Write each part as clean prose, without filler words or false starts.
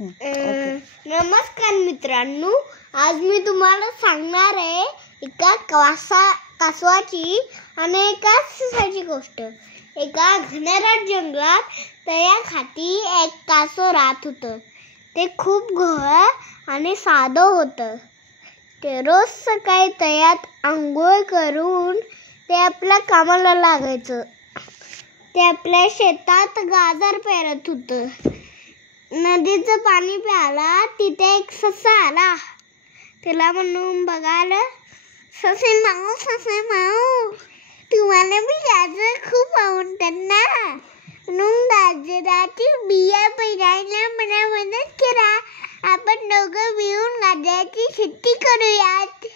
नमस्कार मित्रांनो, आज मी तुम्हाला सांगणार आहे एका कासवाची आणि एका ससाची गोष्ट। एका घनदाट जंगलात तळ्याखाली एक कासव राहत होतं। ते खूप घोळ आणि साधं होतं। ते रोज सकाळी तळ्यात अंघोळ करून ते आपल्या कामाला लागायचं। ते आपल्या शेतात गाजर पेरत होतं। नदीचं पाणी प्यायला तिथे एक ससा आला। त्याला म्हणून बघायला, ससे माऊ, तुम्हाला मी गाजर खूप आवडतात ना, म्हणून गाजराची बिया पेरायला मला मदत करा। आपण दोघं मिळून गाजराची शेती करूयात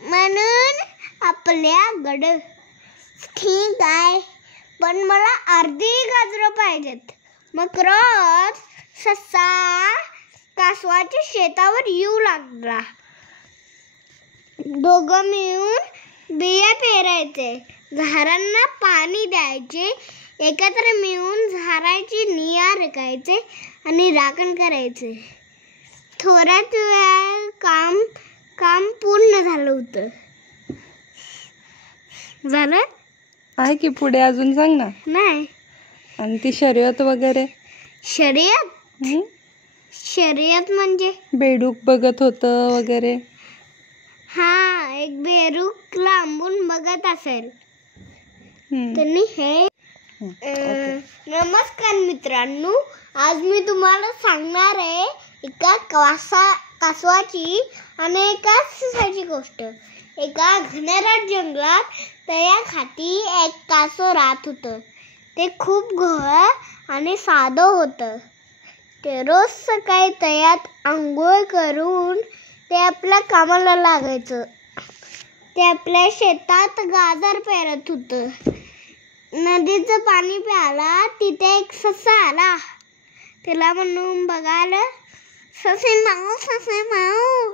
म्हणून आपल्याकडं। ठीक आहे, पण मला अर्धी गाजरं पाहिजेत। मग रोज ससा कासवाच्या शेतावर येऊ लागला। दोघं मिळून बिया पेरायचे, झाडांना पाणी द्यायचे, एकत्र मिळून झाडाची निगा राखायचे आणि राखण करायचे। थोड्याच वेळात काम पूर्ण झालं होतं। झालं आहे की पुढे अजून सांग ना। नाही, आणि ती शर्यत वगैरे? शर्यत म्हणजे बेडूक बघत होतं वगैरे? हा, एक बेडूक लांबून बघत असेल। त्यांनी हे नमस्कार मित्रांनो, आज मी तुम्हाला सांगणार आहे एका कासवाची आणि एका ससाची गोष्ट। एका घनदाट जंगलात तळ्याखाली एक कासव राहत होतं। ते खूप घोळ आणि साधं होतं। ते रोज सकाळी तळ्यात अंघोळ करून ते आपल्या कामाला लागायचं। ते आपल्या शेतात गाजर पेरत होतं। नदीचं पाणी प्यायला तिथे एक ससा आला। त्याला म्हणून बघायला, ससे माऊ,